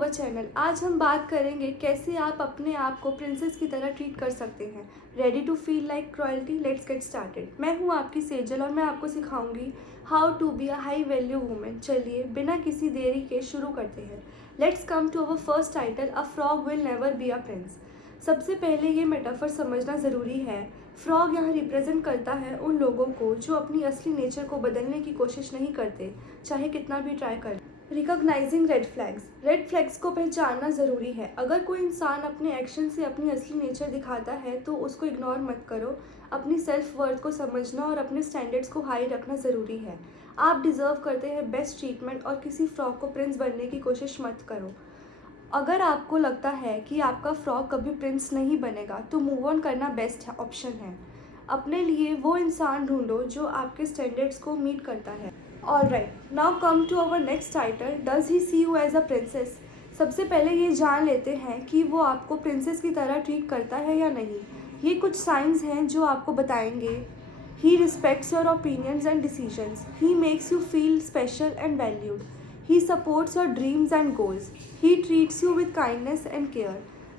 Our channel. आज हम बात करेंगे कैसे आप अपने आप को प्रिंसेस की तरह ट्रीट कर सकते हैं। Ready to feel like royalty? Let's get started. मैं हूँ आपकी सेजल और मैं आपको सिखाऊंगी how to be a high value women. चलिए बिना किसी देरी के शुरू करते हैं। Let's come to our first title, a frog will never be a prince. सबसे पहले ये मेटाफर समझना ज़रूरी है। फ्रॉग यहाँ रिप्रेजेंट करता है उन लोगों को जो अपनी असली नेचर को बदलने की कोशिश नहीं करते, चाहे कितना भी ट्राई करें। रिकॉग्नाइजिंग रेड फ्लैग्स को पहचानना ज़रूरी है। अगर कोई इंसान अपने एक्शन से अपनी असली नेचर दिखाता है तो उसको इग्नोर मत करो। अपनी सेल्फ वर्थ को समझना और अपने स्टैंडर्ड्स को हाई रखना ज़रूरी है। आप डिज़र्व करते हैं बेस्ट ट्रीटमेंट और किसी फ्रॉग को प्रिंस बनने की कोशिश मत करो। अगर आपको लगता है कि आपका फ्रॉग कभी प्रिंस नहीं बनेगा तो मूव ऑन करना बेस्ट ऑप्शन है। अपने लिए वो इंसान ढूंढो जो आपके स्टैंडर्ड्स को मीट करता है। Alright, now come to our next title, does he see you as a princess. सबसे पहले ये जान लेते हैं कि वो आपको प्रिंसेस की तरह ट्रीट करता है या नहीं। ये कुछ साइंस हैं जो आपको बताएंगे। He respects your opinions and decisions. He makes you feel special and valued. He supports your dreams and goals. He treats you with kindness and care.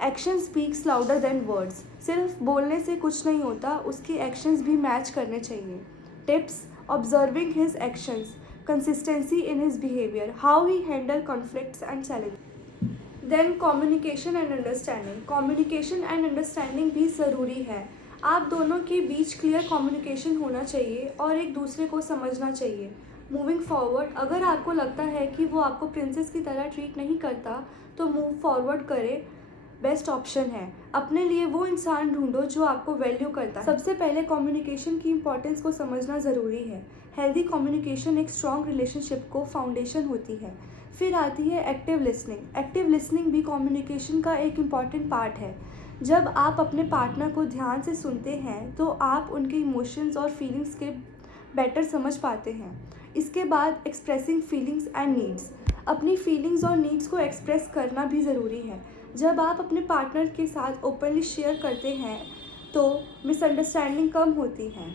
Action speaks louder than words. सिर्फ बोलने से कुछ नहीं होता, उसके actions भी match करने चाहिए। Tips: observing his actions, consistency in his behavior, how he handle conflicts and challenges. Then communication and understanding. Communication and understanding भी ज़रूरी है। आप दोनों के बीच क्लियर कम्युनिकेशन होना चाहिए और एक दूसरे को समझना चाहिए। मूविंग फॉरवर्ड, अगर आपको लगता है कि वो आपको प्रिंसेस की तरह ट्रीट नहीं करता तो मूव फॉरवर्ड करें, बेस्ट ऑप्शन है। अपने लिए वो इंसान ढूंढो जो आपको वैल्यू करता है। सबसे पहले कम्युनिकेशन की इंपॉर्टेंस को समझना ज़रूरी है। हेल्दी कम्युनिकेशन एक स्ट्रॉन्ग रिलेशनशिप को फाउंडेशन होती है। फिर आती है एक्टिव लिसनिंग। एक्टिव लिसनिंग भी कम्युनिकेशन का एक इम्पॉर्टेंट पार्ट है। जब आप अपने पार्टनर को ध्यान से सुनते हैं तो आप उनके इमोशंस और फीलिंग्स के बेटर समझ पाते हैं। इसके बाद एक्सप्रेसिंग फीलिंग्स एंड नीड्स। अपनी फीलिंग्स और नीड्स को एक्सप्रेस करना भी ज़रूरी है। जब आप अपने पार्टनर के साथ ओपनली शेयर करते हैं तो मिसअंडरस्टैंडिंग कम होती है।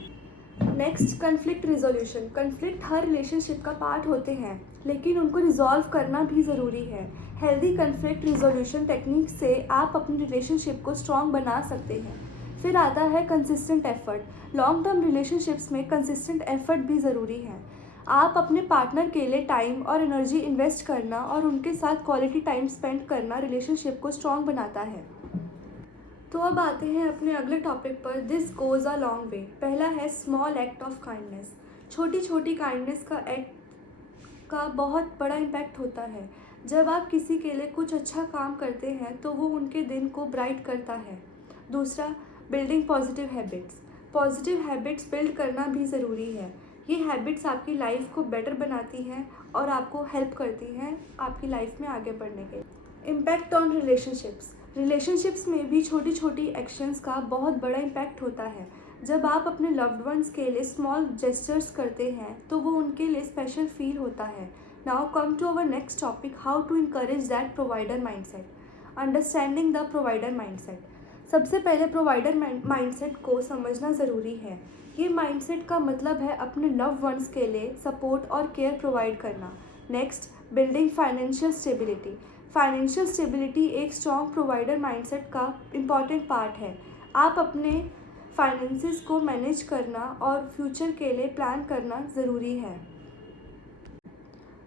Next, conflict resolution. कन्फ्लिक्ट हर रिलेशनशिप का पार्ट होते हैं, लेकिन उनको रिजॉल्व करना भी ज़रूरी है। हेल्दी कन्फ्लिक्ट रिजोल्यूशन टेक्निक से आप अपनी रिलेशनशिप को स्ट्रॉन्ग बना सकते हैं। फिर आता है consistent effort. Long term relationships में कंसिस्टेंट एफर्ट भी ज़रूरी है। आप अपने पार्टनर के लिए टाइम और एनर्जी इन्वेस्ट करना और उनके साथ क्वालिटी टाइम स्पेंड करना रिलेशनशिप को स्ट्रॉन्ग बनाता है। तो अब आते हैं अपने अगले टॉपिक पर, this goes a long way. पहला है स्मॉल एक्ट ऑफ काइंडनेस। छोटी छोटी काइंडनेस का एक्ट का बहुत बड़ा इम्पैक्ट होता है। जब आप किसी के लिए कुछ अच्छा काम करते हैं तो वो उनके दिन को ब्राइट करता है। दूसरा, building positive habits. Positive habits build करना भी ज़रूरी है। ये हैबिट्स आपकी लाइफ को बेटर बनाती हैं और आपको हेल्प करती हैं आपकी लाइफ में आगे बढ़ने के। इम्पैक्ट ऑन रिलेशनशिप्स में भी छोटी छोटी एक्शंस का बहुत बड़ा इम्पैक्ट होता है। जब आप अपने लव्ड वंस के लिए स्मॉल जेस्चर्स करते हैं तो वो उनके लिए स्पेशल फील होता है। Now come to our next topic, how to encourage that provider mindset. Understanding the provider mindset. सबसे पहले प्रोवाइडर माइंडसेट को समझना ज़रूरी है। ये माइंडसेट का मतलब है अपने लव वंस के लिए सपोर्ट और केयर प्रोवाइड करना। Next, building financial stability. Financial stability एक स्ट्रॉन्ग प्रोवाइडर माइंडसेट का इम्पॉर्टेंट पार्ट है। आप अपने फाइनेंसेस को मैनेज करना और फ्यूचर के लिए प्लान करना ज़रूरी है।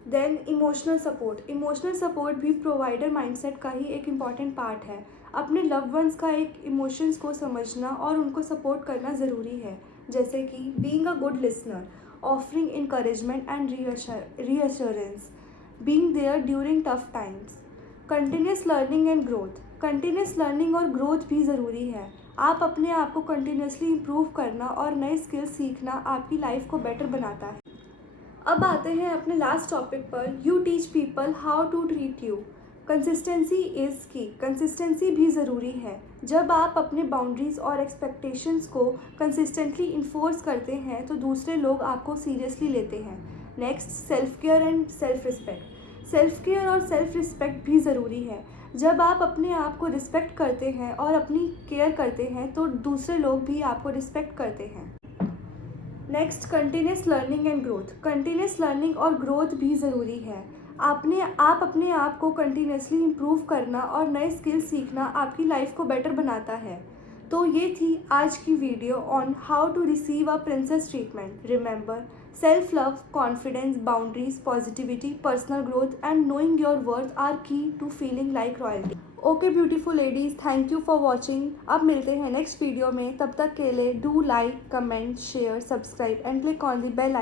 Then emotional support. Emotional support भी प्रोवाइडर माइंडसेट का ही एक इम्पॉर्टेंट पार्ट है। अपने लव वंस का एक इमोशंस को समझना और उनको सपोर्ट करना ज़रूरी है, जैसे कि being a good listener, offering encouragement and reassurance, being there during tough times. Continuous learning and growth. Continuous learning और ग्रोथ भी ज़रूरी है। आप अपने आप को कंटिन्यूसली इम्प्रूव करना और नए स्किल्स सीखना आपकी लाइफ को बेटर बनाता है। अब आते हैं अपने लास्ट टॉपिक पर, you teach people how to treat you. Consistency is key. Consistency भी ज़रूरी है। जब आप अपने बाउंड्रीज़ और एक्सपेक्टेशंस को कंसिस्टेंटली इन्फोर्स करते हैं तो दूसरे लोग आपको सीरियसली लेते हैं। Next, self care and self respect. Self care और सेल्फ रिस्पेक्ट भी ज़रूरी है। जब आप अपने आप को रिस्पेक्ट करते हैं और अपनी केयर करते हैं तो दूसरे लोग भी आपको रिस्पेक्ट करते हैं। Next, continuous learning and growth. Continuous learning और ग्रोथ भी ज़रूरी है। आप अपने आप को कंटिन्यूसली इम्प्रूव करना और नए स्किल सीखना आपकी लाइफ को बेटर बनाता है। तो ये थी आज की video on how to receive a princess treatment. Remember, self love, confidence, boundaries, positivity, personal growth and knowing your worth are key to feeling like royalty. Okay beautiful ladies, thank you for watching. अब मिलते हैं next video में। तब तक के लिए do like, comment, share, subscribe and click on the bell icon.